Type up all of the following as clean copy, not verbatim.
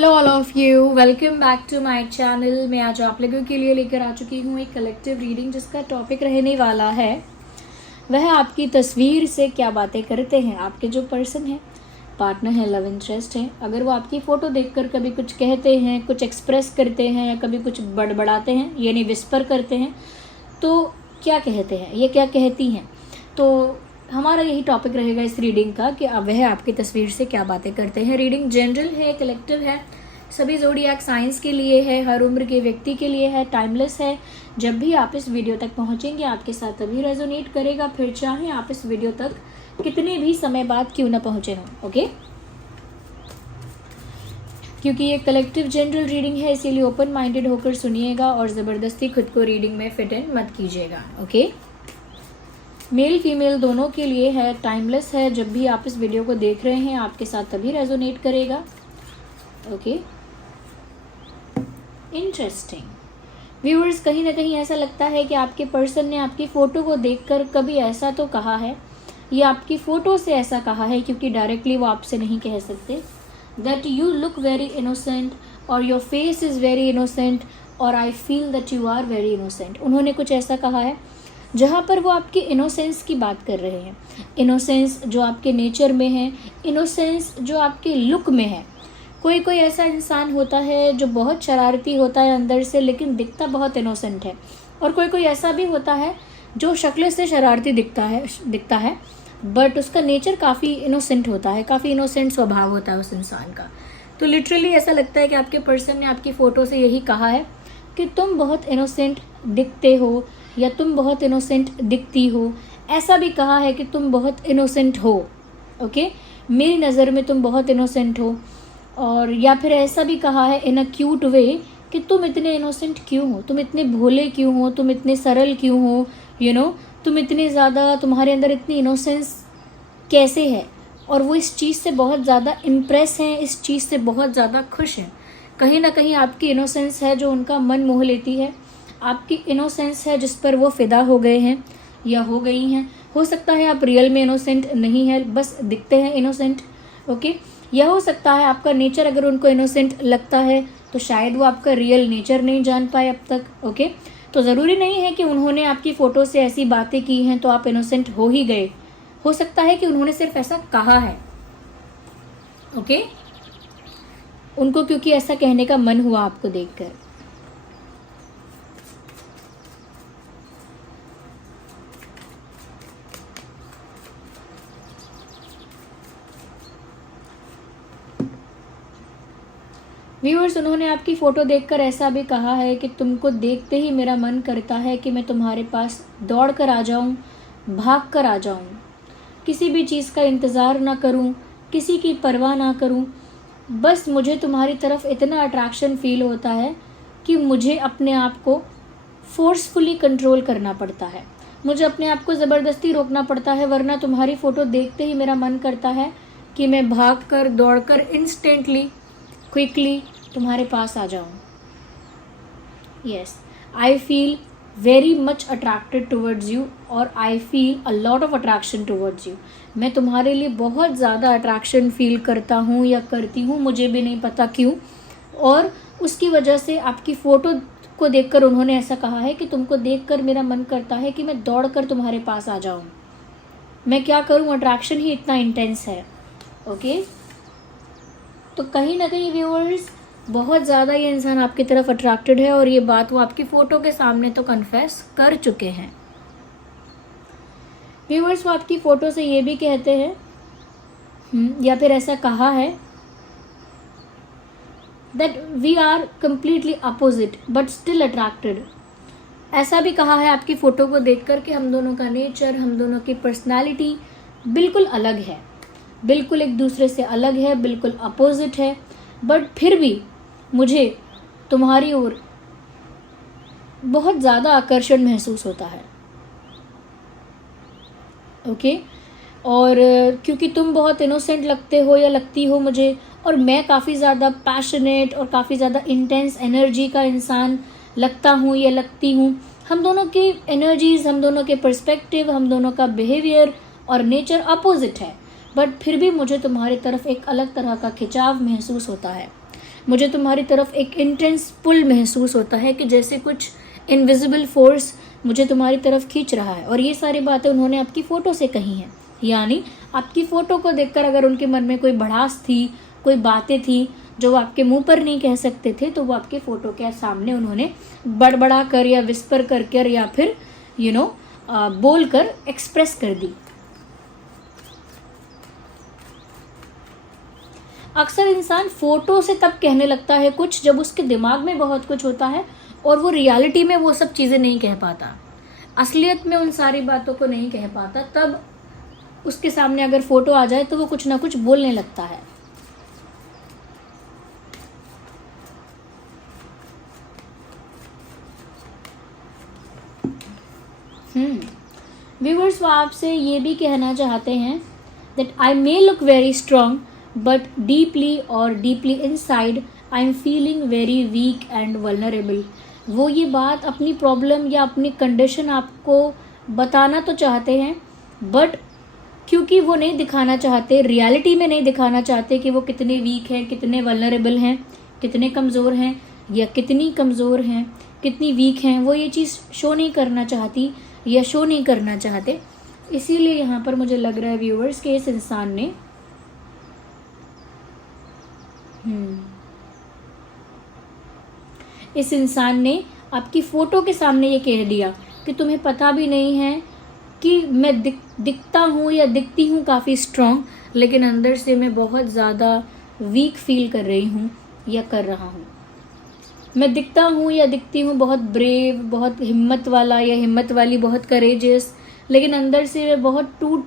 Hello all of you, welcome back to my channel. मैं आज आप लोगों के लिए लेकर आ चुकी हूँ एक कलेक्टिव रीडिंग जिसका टॉपिक रहने वाला है वह आपकी तस्वीर से क्या बातें करते हैं। आपके जो पर्सन है, पार्टनर है, लव इंटरेस्ट है, अगर वो आपकी फ़ोटो देखकर कभी कुछ कहते हैं, कुछ एक्सप्रेस करते हैं या कभी कुछ बड़बड़ाते हैं यानी विस्पर करते हैं, तो क्या कहते हैं, ये क्या कहती हैं। तो हमारा यही टॉपिक रहेगा इस रीडिंग का कि अब वह आपकी तस्वीर से क्या बातें करते हैं। रीडिंग जनरल है, कलेक्टिव है, सभी ज़ोडिएक साइंस के लिए है, हर उम्र के व्यक्ति के लिए है, टाइमलेस है। जब भी आप इस वीडियो तक पहुंचेंगे आपके साथ तभी रेजोनेट करेगा, फिर चाहे आप इस वीडियो तक कितने भी समय बाद क्यों ना पहुंचे हों। ओके, क्योंकि ये कलेक्टिव जनरल रीडिंग है इसीलिए ओपन माइंडेड होकर सुनिएगा और ज़बरदस्ती खुद को रीडिंग में फिट इन मत कीजिएगा। ओके, मेल फीमेल दोनों के लिए है, टाइमलेस है। जब भी आप इस वीडियो को देख रहे हैं आपके साथ तभी रेजोनेट करेगा। ओके, इंटरेस्टिंग व्यूअर्स, कहीं ना कहीं ऐसा लगता है कि आपके पर्सन ने आपकी फ़ोटो को देखकर कभी ऐसा तो कहा है या आपकी फ़ोटो से ऐसा कहा है, क्योंकि डायरेक्टली वो आपसे नहीं कह सकते, that you look very innocent और your face is very innocent और I feel that you are very innocent. उन्होंने कुछ ऐसा कहा है जहाँ पर वो आपकी इनोसेंस की बात कर रहे हैं। इनोसेंस जो आपके नेचर में है, इनोसेंस जो आपके लुक में है। कोई कोई ऐसा इंसान होता है जो बहुत शरारती होता है अंदर से लेकिन दिखता बहुत इनोसेंट है, और कोई कोई ऐसा भी होता है जो शक्ल से शरारती दिखता है बट उसका नेचर काफ़ी इनोसेंट होता है, काफ़ी इनोसेंट स्वभाव होता है उस इंसान का। तो लिटरली ऐसा लगता है कि आपके पर्सन ने आपकी फ़ोटो से यही कहा है कि तुम बहुत इनोसेंट दिखते हो या तुम बहुत इनोसेंट दिखती हो। ऐसा भी कहा है कि तुम बहुत इनोसेंट हो। ओके, मेरी नज़र में तुम बहुत इनोसेंट हो। और या फिर ऐसा भी कहा है इन अ क्यूट वे कि तुम इतने इनोसेंट क्यों हो, तुम इतने भोले क्यों हो, तुम इतने सरल क्यों हो, तुम इतने ज़्यादा, तुम्हारे अंदर इतनी इनोसेंस कैसे है। और वो इस चीज़ से बहुत ज़्यादा इम्प्रेस हैं, इस चीज़ से बहुत ज़्यादा खुश हैं। कहीं ना कहीं आपकी इनोसेंस है जो उनका मन मोह लेती है, आपकी इनोसेंस है जिस पर वो फ़िदा हो गए हैं या हो गई हैं। हो सकता है आप रियल में इनोसेंट नहीं है, बस दिखते हैं इनोसेंट। ओके, यह हो सकता है आपका नेचर अगर उनको इनोसेंट लगता है तो शायद वो आपका रियल नेचर नहीं जान पाए अब तक। ओके, तो ज़रूरी नहीं है कि उन्होंने आपकी फ़ोटो से ऐसी बातें की हैं तो आप इनोसेंट हो ही गए। हो सकता है कि उन्होंने सिर्फ ऐसा कहा है। ओके, उनको क्योंकि ऐसा कहने का मन हुआ आपको देखकर। व्यूअर्स, उन्होंने आपकी फ़ोटो देखकर ऐसा भी कहा है कि तुमको देखते ही मेरा मन करता है कि मैं तुम्हारे पास दौड़ कर आ जाऊँ, भाग कर आ जाऊँ, किसी भी चीज़ का इंतज़ार ना करूँ, किसी की परवाह ना करूँ। बस मुझे तुम्हारी तरफ इतना अट्रैक्शन फ़ील होता है कि मुझे अपने आप को फोर्सफुली कंट्रोल करना पड़ता है, मुझे अपने आप को ज़बरदस्ती रोकना पड़ता है, वरना तुम्हारी फ़ोटो देखते ही मेरा मन करता है कि मैं भाग कर, दौड़ कर, इंस्टेंटली, क्विकली तुम्हारे पास आ जाऊँ। Yes, I feel very much attracted towards you और I feel a lot of attraction towards you. मैं तुम्हारे लिए बहुत ज़्यादा अट्रैक्शन फील करता हूँ या करती हूँ, मुझे भी नहीं पता क्यों। और उसकी वजह से आपकी फ़ोटो को देखकर उन्होंने ऐसा कहा है कि तुमको देखकर मेरा मन करता है कि मैं दौड़कर तुम्हारे पास आ जाऊँ। मैं क्या करूँ, अट्रैक्शन ही इतना इंटेंस है। ओके, तो कहीं ना कहीं व्यूअर्स बहुत ज़्यादा ये इंसान आपकी तरफ अट्रैक्टेड है और ये बात वो आपकी फ़ोटो के सामने तो कन्फेस कर चुके हैं। व्यूअर्स, वो आपकी फ़ोटो से ये भी कहते हैं या फिर ऐसा कहा है that we are completely opposite but still attracted. ऐसा भी कहा है आपकी फ़ोटो को देखकर कि हम दोनों का नेचर, हम दोनों की पर्सनैलिटी बिल्कुल अलग है, बिल्कुल एक दूसरे से अलग है, बिल्कुल अपोजिट है, बट फिर भी मुझे तुम्हारी ओर बहुत ज़्यादा आकर्षण महसूस होता है। ओके, और क्योंकि तुम बहुत इनोसेंट लगते हो या लगती हो मुझे, और मैं काफ़ी ज़्यादा पैशनेट और काफ़ी ज़्यादा इंटेंस एनर्जी का इंसान लगता हूँ या लगती हूँ। हम दोनों की एनर्जीज़, हम दोनों के पर्सपेक्टिव, हम दोनों का बिहेवियर और नेचर अपोजिट है, बट फिर भी मुझे तुम्हारी तरफ एक अलग तरह का खिंचाव महसूस होता है। मुझे तुम्हारी तरफ एक इंटेंस पुल महसूस होता है कि जैसे कुछ इनविजिबल फोर्स मुझे तुम्हारी तरफ खींच रहा है। और ये सारी बातें उन्होंने आपकी फ़ोटो से कही हैं। यानी आपकी फ़ोटो को देखकर अगर उनके मन में कोई भड़ास थी, कोई बातें थी जो वो आपके मुंह पर नहीं कह सकते थे, तो वो आपके फ़ोटो के सामने उन्होंने बड़बड़ा कर या विस्पर कर या फिर बोल कर एक्सप्रेस कर दी। अक्सर इंसान फ़ोटो से तब कहने लगता है कुछ जब उसके दिमाग में बहुत कुछ होता है और वो रियलिटी में वो सब चीज़ें नहीं कह पाता, असलियत में उन सारी बातों को नहीं कह पाता। तब उसके सामने अगर फ़ोटो आ जाए तो वो कुछ ना कुछ बोलने लगता है। व्यूअर्स, वो आपसे ये भी कहना चाहते हैं that I may look very strong but deeply inside I am feeling very weak and vulnerable. वो ये बात, अपनी प्रॉब्लम या अपनी कंडीशन आपको बताना तो चाहते हैं, बट क्योंकि वो नहीं दिखाना चाहते, रियलिटी में नहीं दिखाना चाहते कि वो कितने वीक हैं, कितने वल्नरेबल हैं, कितने कमज़ोर हैं या कितनी कमज़ोर हैं, कितनी वीक हैं, वो ये चीज़ शो नहीं करना चाहती या शो नहीं करना चाहते। इसीलिए यहाँ पर मुझे लग रहा है व्यूअर्स कि इस इंसान ने आपकी फ़ोटो के सामने ये कह दिया कि तुम्हें पता भी नहीं है कि मैं दिखता हूँ या दिखती हूँ काफ़ी स्ट्रॉन्ग, लेकिन अंदर से मैं बहुत ज़्यादा वीक फील कर रही हूँ या कर रहा हूँ। मैं दिखता हूँ या दिखती हूँ बहुत ब्रेव, बहुत हिम्मत वाला या हिम्मत वाली, बहुत करेजियस, लेकिन अंदर से मैं बहुत टूट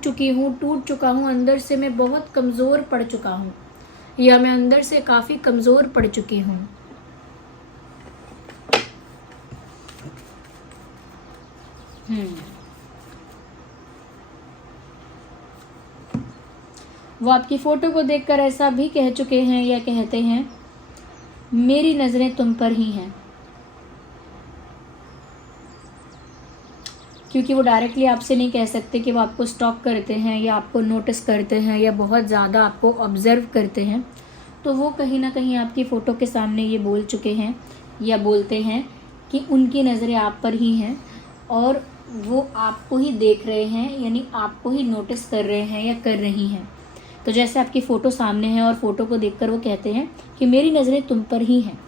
चुका हूँ, अंदर से मैं बहुत कमज़ोर पड़ चुका हूँ या मैं अंदर से काफ़ी कमज़ोर पड़ चुकी हूँ। वो आपकी फ़ोटो को देखकर ऐसा भी कह चुके हैं या कहते हैं, मेरी नज़रें तुम पर ही हैं। क्योंकि वो डायरेक्टली आपसे नहीं कह सकते कि वो आपको स्टॉक करते हैं या आपको नोटिस करते हैं या बहुत ज़्यादा आपको ऑब्ज़र्व करते हैं, तो वो कहीं ना कहीं आपकी फ़ोटो के सामने ये बोल चुके हैं या बोलते हैं कि उनकी नज़रें आप पर ही हैं और वो आपको ही देख रहे हैं, यानी आपको ही नोटिस कर रहे हैं या कर रही हैं। तो जैसे आपकी फ़ोटो सामने है और फ़ोटो को देखकर वो कहते हैं कि मेरी नज़रें तुम पर ही हैं।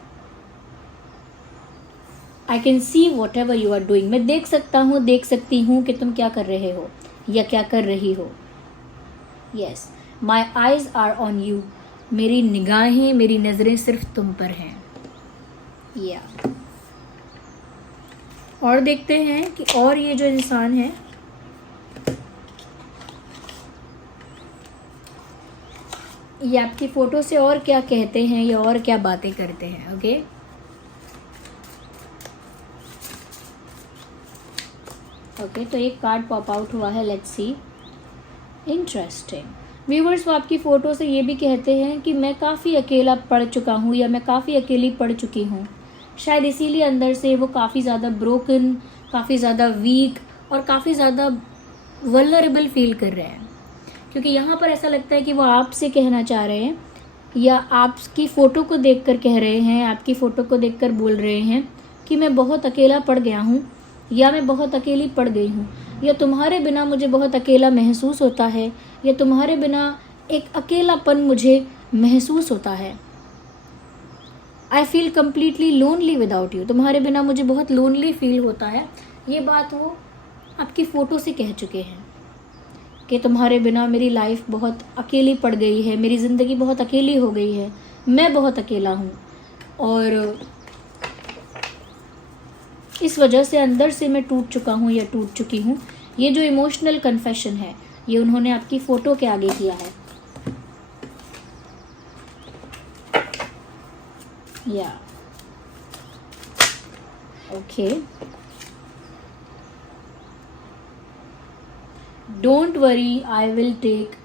I can see whatever you are doing. मैं देख सकती हूँ कि तुम क्या कर रहे हो या क्या कर रही हो। Yes, my eyes are on you. मेरी निगाहें, मेरी नज़रें सिर्फ तुम पर हैं। या और देखते हैं कि और ये जो इंसान है ये आपकी फ़ोटो से और क्या कहते हैं या और क्या बातें करते हैं। ओके, तो एक कार्ड पॉप आउट हुआ है, लेट्स सी। इंटरेस्टिंग व्यूवर्स, वो आपकी फ़ोटो से ये भी कहते हैं कि मैं काफ़ी अकेला पड़ चुका हूँ या मैं काफ़ी अकेली पड़ चुकी हूँ। शायद इसीलिए अंदर से वो काफ़ी ज़्यादा ब्रोकन, काफ़ी ज़्यादा वीक और काफ़ी ज़्यादा वल्नरेबल फील कर रहे हैं। क्योंकि यहाँ पर ऐसा लगता है कि वो आपसे कहना चाह रहे हैं या आपकी फ़ोटो को देखकर कह रहे हैं, आपकी फ़ोटो को देखकर बोल रहे हैं कि मैं बहुत अकेला पड़ गया हूँ या मैं बहुत अकेली पड़ गई हूँ, या तुम्हारे बिना मुझे बहुत अकेला महसूस होता है, या तुम्हारे बिना एक अकेलापन मुझे महसूस होता है। I feel completely lonely without you. तुम्हारे बिना मुझे बहुत लोनली फील होता है। ये बात वो आपकी फ़ोटो से कह चुके हैं कि तुम्हारे बिना मेरी लाइफ बहुत अकेली पड़ गई है, मेरी ज़िंदगी बहुत अकेली हो गई है, मैं बहुत अकेला हूँ और इस वजह से अंदर से मैं टूट चुका हूँ या टूट चुकी हूँ। ये जो इमोशनल कन्फेशन है ये उन्होंने आपकी फ़ोटो के आगे किया है। या okay, don't worry, I will take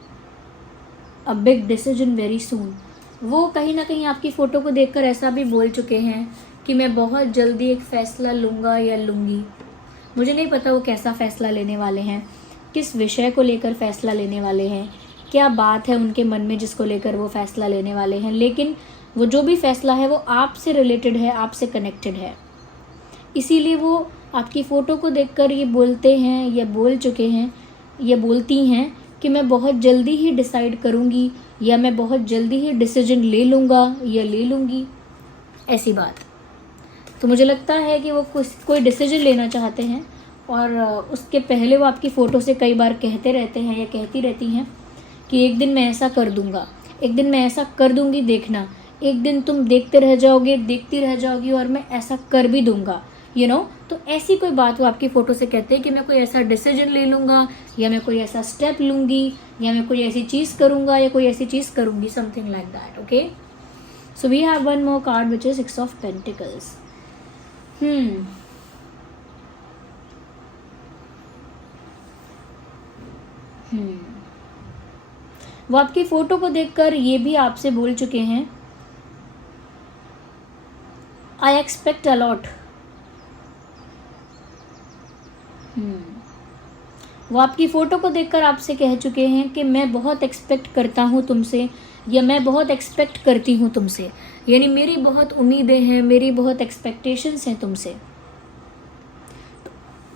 a big decision very soon. वो कहीं ना कहीं आपकी फ़ोटो को देखकर ऐसा भी बोल चुके हैं कि मैं बहुत जल्दी एक फ़ैसला लूँगा या लूँगी। मुझे नहीं पता वो कैसा फ़ैसला लेने वाले हैं, किस विषय को लेकर फ़ैसला लेने वाले हैं, क्या बात है उनके मन में जिसको लेकर वो फ़ैसला लेने वाले हैं, लेकिन वो जो भी फैसला है वो आपसे रिलेटेड है, आपसे कनेक्टेड है। इसीलिए वो आपकी फ़ोटो को देखकर ये बोलते हैं या बोल चुके हैं या बोलती हैं कि मैं बहुत जल्दी ही डिसाइड करूँगी या मैं बहुत जल्दी ही डिसीजन ले लूँगा या ले लूँगी, ऐसी बात। तो मुझे लगता है कि वो कोई डिसीजन लेना चाहते हैं और उसके पहले वो आपकी फ़ोटो से कई बार कहते रहते हैं या कहती रहती हैं कि एक दिन मैं ऐसा कर दूँगा, एक दिन मैं ऐसा कर दूँगी, देखना, एक दिन तुम देखते रह जाओगे, देखती रह जाओगी और मैं ऐसा कर भी दूँगा, यू नो। तो ऐसी कोई बात वो आपकी फ़ोटो से कहते हैं कि मैं कोई ऐसा डिसीजन ले लूँगा या मैं कोई ऐसा स्टेप लूँगी या मैं कोई ऐसी चीज़ करूँगा या कोई ऐसी चीज़ करूँगी, something like that. Okay, so we have one more card which is 6 of pentacles. वो आपकी फ़ोटो को देखकर ये भी आपसे बोल चुके हैं, आई एक्सपेक्ट अ लॉट। वो आपकी फ़ोटो को देखकर आपसे कह चुके हैं कि मैं बहुत एक्सपेक्ट करता हूँ तुमसे या मैं बहुत एक्सपेक्ट करती हूँ तुमसे, यानी मेरी बहुत उम्मीदें हैं, मेरी बहुत एक्सपेक्टेशंस हैं तुमसे।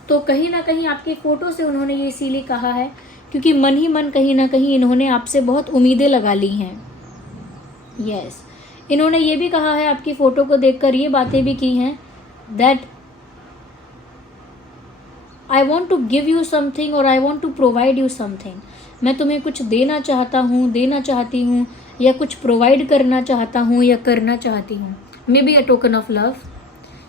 तो कहीं ना कहीं आपकी फ़ोटो से उन्होंने ये इसीलिए कहा है क्योंकि मन ही मन कहीं ना कहीं इन्होंने आपसे बहुत उम्मीदें लगा ली हैं। यस, इन्होंने ये भी कहा है आपकी फ़ोटो को देखकर, ये बातें भी की हैं that I want to give you something और I want to provide you something. मैं तुम्हें कुछ देना चाहता हूँ, देना चाहती हूँ या कुछ प्रोवाइड करना चाहता हूँ या करना चाहती हूँ। May be a token of love,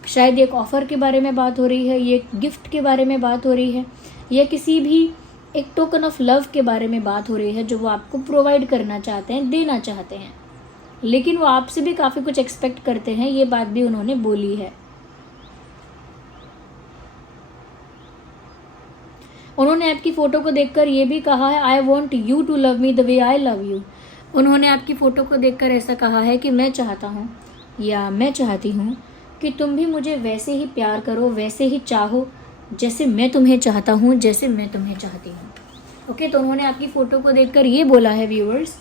शायद एक ऑफ़र के बारे में बात हो रही है, ये गिफ्ट के बारे में बात हो रही है या किसी भी एक टोकन ऑफ लव के बारे में बात हो रही है जो वो आपको प्रोवाइड करना चाहते हैं, देना चाहते हैं, लेकिन वो आपसे भी काफ़ी कुछ एक्सपेक्ट करते हैं। ये बात भी उन्होंने बोली है। उन्होंने आपकी फ़ोटो को देखकर ये भी कहा है, I want you to love me the way I love you. उन्होंने आपकी फ़ोटो को देखकर ऐसा कहा है कि मैं चाहता हूँ या मैं चाहती हूँ कि तुम भी मुझे वैसे ही प्यार करो, वैसे ही चाहो जैसे मैं तुम्हें चाहता हूँ, जैसे मैं तुम्हें चाहती हूँ। ओके, तो उन्होंने आपकी फ़ोटो को देखकर ये बोला है व्यूअर्स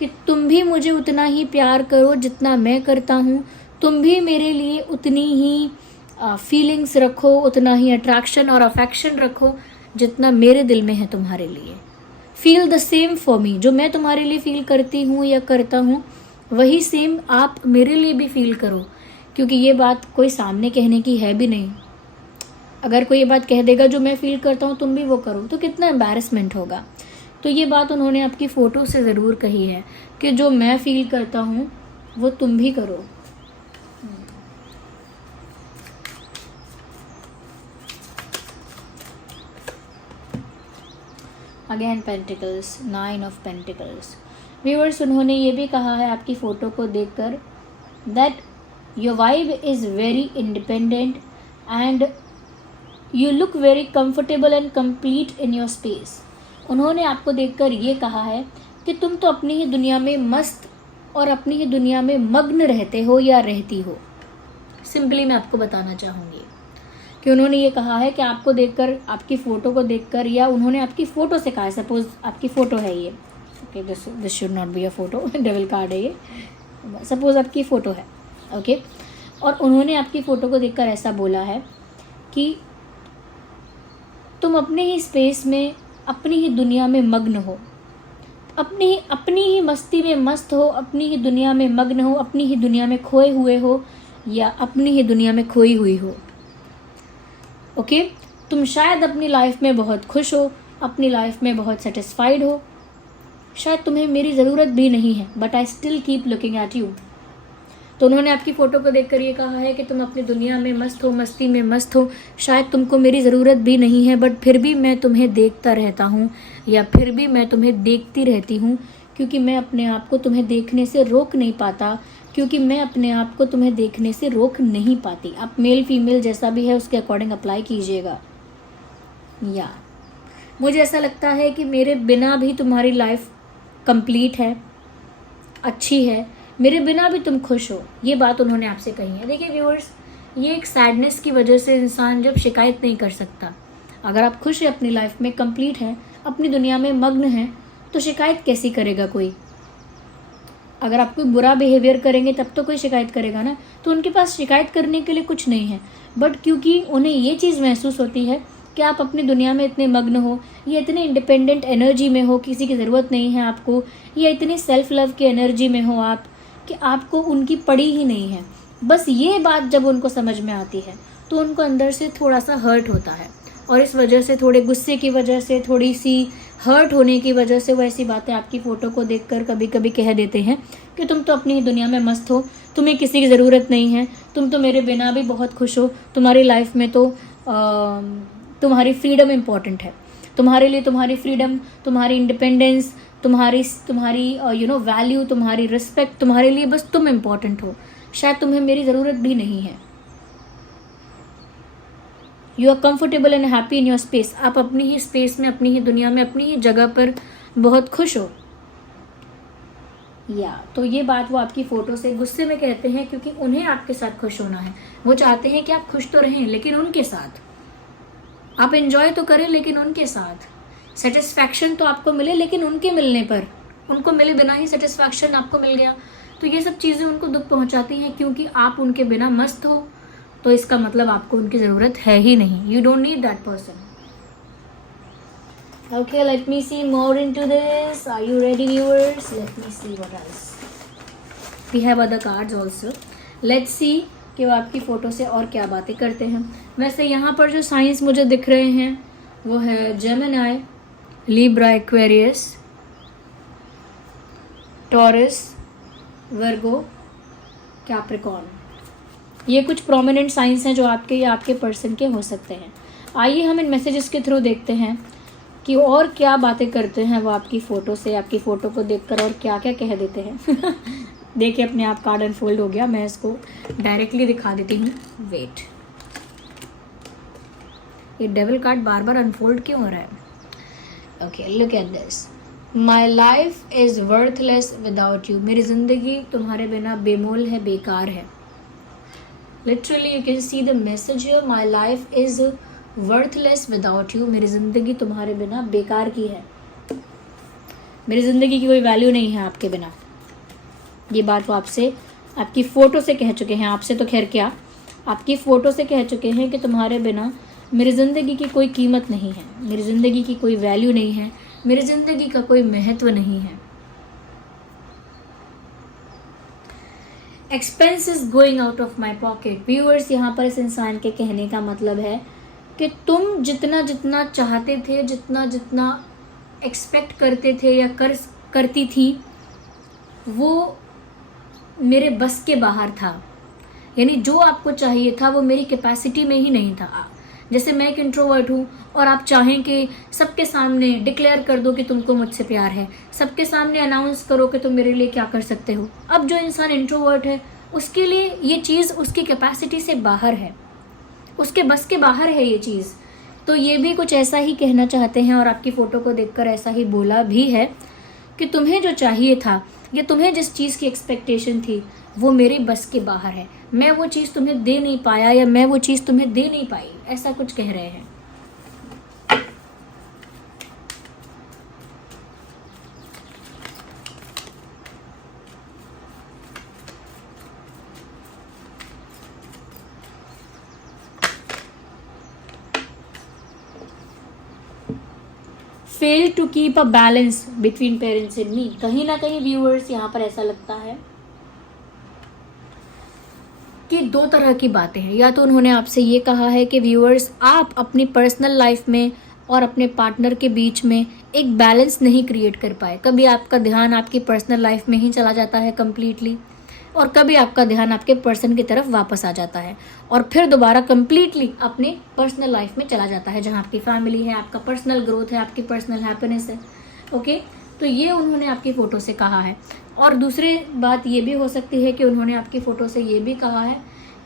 कि तुम भी मुझे उतना ही प्यार करो जितना मैं करता हूँ, तुम भी मेरे लिए उतनी ही फीलिंग्स रखो, उतना ही अट्रैक्शन और अफेक्शन रखो जितना मेरे दिल में है तुम्हारे लिए। Feel the same for me, जो मैं तुम्हारे लिए फील करती हूँ या करता हूँ वही सेम आप मेरे लिए भी फील करो, क्योंकि ये बात कोई सामने कहने की है भी नहीं। अगर कोई ये बात कह देगा जो मैं फील करता हूँ तुम भी वो करो तो कितना एम्बैरेसमेंट होगा। तो ये बात उन्होंने आपकी फ़ोटो से ज़रूर कही है कि जो मैं फील करता हूँ वो तुम भी करो। Again pentacles, 9 of pentacles. Viewers, उन्होंने ये भी कहा है आपकी फ़ोटो को देखकर that your vibe is very independent and you look very comfortable and complete in your space. उन्होंने आपको देखकर ये कहा है कि तुम तो अपनी ही दुनिया में मस्त और अपनी ही दुनिया में मग्न रहते हो या रहती हो। सिंपली मैं आपको बताना चाहूँगी कि उन्होंने ये कहा है कि आपको देखकर, आपकी फ़ोटो को देखकर, या उन्होंने आपकी फ़ोटो से कहा है, सपोज आपकी फ़ोटो है ये, okay, this should not be a photo, devil card है ये, सपोज आपकी फ़ोटो है, ओके, और उन्होंने आपकी फ़ोटो को देखकर ऐसा बोला है कि तुम अपने ही स्पेस में, अपनी ही दुनिया में मग्न हो, अपनी ही मस्ती में मस्त हो, अपनी ही दुनिया में मग्न हो, अपनी ही दुनिया में खोए हुए हो या अपनी ही दुनिया में खोई हुई हो। ओके, तुम शायद अपनी लाइफ में बहुत खुश हो, अपनी लाइफ में बहुत सेटिस्फाइड हो, शायद तुम्हें मेरी ज़रूरत भी नहीं है, but I still keep looking at you. तो उन्होंने आपकी फ़ोटो को देखकर ये कहा है कि तुम अपनी दुनिया में मस्त हो, मस्ती में मस्त हो, शायद तुमको मेरी ज़रूरत भी नहीं है, बट फिर भी मैं तुम्हें देखता रहता हूँ या फिर भी मैं तुम्हें देखती रहती हूँ, क्योंकि मैं अपने आप को तुम्हें देखने से रोक नहीं पाता, क्योंकि मैं अपने आप को तुम्हें देखने से रोक नहीं पाती। आप मेल फीमेल जैसा भी है उसके अकॉर्डिंग अप्लाई कीजिएगा। या मुझे ऐसा लगता है कि मेरे बिना भी तुम्हारी लाइफ कंप्लीट है, अच्छी है, मेरे बिना भी तुम खुश हो, ये बात उन्होंने आपसे कही है। देखिए व्यूअर्स, ये एक सैडनेस की वजह से इंसान जब शिकायत नहीं कर सकता। अगर आप खुश हैं, अपनी लाइफ में कंप्लीट हैं, अपनी दुनिया में मग्न हैं, तो शिकायत कैसी करेगा कोई। अगर आप कोई बुरा बिहेवियर करेंगे तब तो कोई शिकायत करेगा ना, तो उनके पास शिकायत करने के लिए कुछ नहीं है। बट क्योंकि उन्हें ये चीज़ महसूस होती है कि आप अपनी दुनिया में इतने मग्न हो, ये इतने इंडिपेंडेंट एनर्जी में हो, किसी की ज़रूरत नहीं है आपको, या इतनी सेल्फ लव की एनर्जी में हो आप, कि आपको उनकी पड़ी ही नहीं है। बस ये बात जब उनको समझ में आती है तो उनको अंदर से थोड़ा सा हर्ट होता है, और इस वजह से, थोड़े गुस्से की वजह से, थोड़ी सी हर्ट होने की वजह से वो ऐसी बातें आपकी फ़ोटो को देखकर कभी कभी कह देते हैं कि तुम तो अपनी ही दुनिया में मस्त हो, तुम्हें किसी की ज़रूरत नहीं है, तुम तो मेरे बिना भी बहुत खुश हो, तुम्हारी लाइफ में तो तुम्हारी फ्रीडम इम्पॉर्टेंट है, तुम्हारे लिए तुम्हारी फ्रीडम, तुम्हारी इंडिपेंडेंस, तुम्हारी वैल्यू, तुम्हारी रिस्पेक्ट, तुम्हारे लिए बस तुम इम्पॉर्टेंट हो, शायद तुम्हें मेरी ज़रूरत भी नहीं है। You are comfortable and happy in your space, आप अपनी ही स्पेस में, अपनी ही दुनिया में, अपनी ही जगह पर बहुत खुश हो। तो ये बात वो आपकी फ़ोटो से गुस्से में कहते हैं, क्योंकि उन्हें आपके साथ खुश होना है। वो चाहते हैं कि आप खुश तो रहें, लेकिन उनके साथ आप एंजॉय तो करें, लेकिन उनके साथ सेटिस्फैक्शन तो आपको मिले, लेकिन उनके मिलने पर, उनको मिले बिना ही सेटिस्फैक्शन आपको मिल गया, तो ये सब चीज़ें उनको दुख पहुंचाती हैं, क्योंकि आप उनके बिना मस्त हो, तो इसका मतलब आपको उनकी ज़रूरत है ही नहीं। You don't need that person. Okay, let me see more into this. Are you ready, viewers? Let me see what else. We have other cards also. Let's see कि वो आपकी फ़ोटो से और क्या बातें करते हैं। वैसे यहाँ पर जो साइंस मुझे दिख रहे हैं वो है जेमिनी, लिब्रा, एक्वेरियस, टॉरस, वर्गो, कैप्रिकॉर्न। ये कुछ प्रोमिनेंट साइंस हैं जो आपके या आपके पर्सन के हो सकते हैं। आइए हम इन मैसेजेस के थ्रू देखते हैं कि और क्या बातें करते हैं वो आपकी फ़ोटो से, आपकी फ़ोटो को देखकर और क्या क्या कह देते हैं। देखिए अपने आप कार्ड अनफोल्ड हो गया, मैं इसको डायरेक्टली दिखा देती हूँ। वेट, ये डेविल कार्ड बार बार अनफोल्ड क्यों हो रहा है? Okay, look at this. My life is worthless without you, मेरी ज़िंदगी तुम्हारे बिना बेमोल है, बेकार है। Literally you can see the message here, my life is worthless without you, मेरी ज़िंदगी तुम्हारे बिना बेकार की है, मेरी ज़िंदगी की कोई वैल्यू नहीं है आपके बिना। ये बात वो आपसे, आपकी फ़ोटो से कह चुके हैं। आपसे तो खैर क्या, आपकी फ़ोटो से कह चुके हैं कि तुम्हारे बिना मेरी ज़िंदगी की कोई कीमत नहीं है, मेरी ज़िंदगी की कोई वैल्यू नहीं है, मेरी ज़िंदगी का कोई महत्व नहीं है। Expenses going out of my pocket. Viewers, यहाँ पर इस इंसान के कहने का मतलब है कि तुम जितना जितना चाहते थे, जितना जितना एक्सपेक्ट करते थे या करती थी, वो मेरे बस के बाहर था। यानी जो आपको चाहिए था वो मेरी कैपेसिटी में ही नहीं था। जैसे मैं एक इंट्रोवर्ट हूँ और आप चाहें कि सबके सामने डिक्लेयर कर दो कि तुमको मुझसे प्यार है, सबके सामने अनाउंस करो कि तुम मेरे लिए क्या कर सकते हो। अब जो इंसान इंट्रोवर्ट है उसके लिए ये चीज़ उसकी कैपेसिटी से बाहर है, उसके बस के बाहर है ये चीज़। तो ये भी कुछ ऐसा ही कहना चाहते हैं और आपकी फ़ोटो को देखकर ऐसा ही बोला भी है कि तुम्हें जो चाहिए था या तुम्हें जिस चीज़ की एक्सपेक्टेशन थी वो मेरे बस के बाहर है, मैं वो चीज़ तुम्हें दे नहीं पाया या मैं वो चीज़ तुम्हें दे नहीं पाई, ऐसा कुछ कह रहे हैं। Fail to keep a balance between parents and me. कहीं ना कहीं व्यूअर्स यहाँ पर ऐसा लगता है कि दो तरह की बातें हैं। या तो उन्होंने आपसे ये कहा है कि व्यूअर्स, आप अपनी पर्सनल लाइफ में और अपने पार्टनर के बीच में एक बैलेंस नहीं क्रिएट कर पाए। कभी आपका ध्यान आपकी पर्सनल लाइफ में ही चला जाता है कम्प्लीटली, और कभी आपका ध्यान आपके पर्सन की तरफ वापस आ जाता है और फिर दोबारा कम्प्लीटली अपने पर्सनल लाइफ में चला जाता है, जहाँ आपकी फैमिली है, आपका पर्सनल ग्रोथ है, आपकी पर्सनल हैप्पीनेस है। ओके, तो ये उन्होंने आपकी फ़ोटो से कहा है। और दूसरी बात ये भी हो सकती है कि उन्होंने आपकी फ़ोटो से ये भी कहा है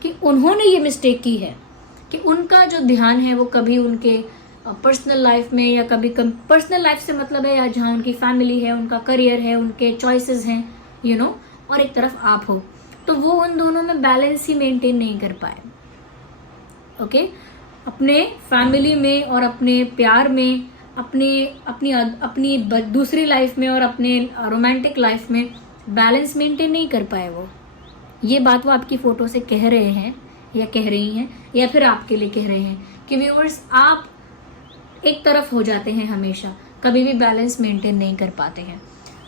कि उन्होंने ये मिस्टेक की है कि उनका जो ध्यान है वो कभी उनके पर्सनल लाइफ में या कभी पर्सनल लाइफ से मतलब है या जहाँ उनकी फैमिली है, उनका करियर है, उनके चॉइसेस हैं, और एक तरफ आप हो, तो वो उन दोनों में बैलेंस ही मेंटेन नहीं कर पाए। ओके, अपने फैमिली में और अपने प्यार में, अपनी दूसरी लाइफ में और अपने रोमांटिक लाइफ में बैलेंस मेंटेन नहीं कर पाए वो, ये बात वो आपकी फ़ोटो से कह रहे हैं या कह रही हैं, या फिर आपके लिए कह रहे हैं कि व्यूअर्स आप एक तरफ हो जाते हैं हमेशा, कभी भी बैलेंस मेंटेन नहीं कर पाते हैं।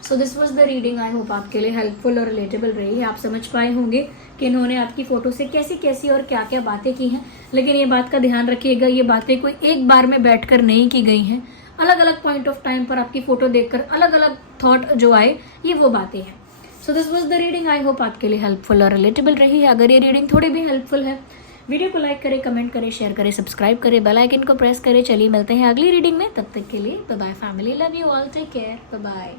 So this was the reading. I hope आपके लिए हेल्पफुल और रिलेटेबल रही है। आप समझ पाए होंगे कि इन्होंने आपकी फ़ोटो से कैसी कैसी और क्या क्या बातें की हैं। लेकिन ये बात का ध्यान रखिएगा, ये बातें कोई एक बार में बैठकर नहीं की गई हैं। अलग अलग पॉइंट ऑफ टाइम पर आपकी फ़ोटो देखकर अलग अलग थॉट जो आए, ये वो बातें हैं। So this was the reading. I hope आपके लिए हेल्पफुल और रिलेटेबल रही है। अगर ये रीडिंग थोड़ी भी हेल्पफुल है, वीडियो को लाइक करें, कमेंट करें, शेयर करें, सब्सक्राइब करें, बेल आइकन को प्रेस करें। चलिए मिलते हैं अगली रीडिंग में, तब तक के लिए bye bye family, love you all, take care, bye bye.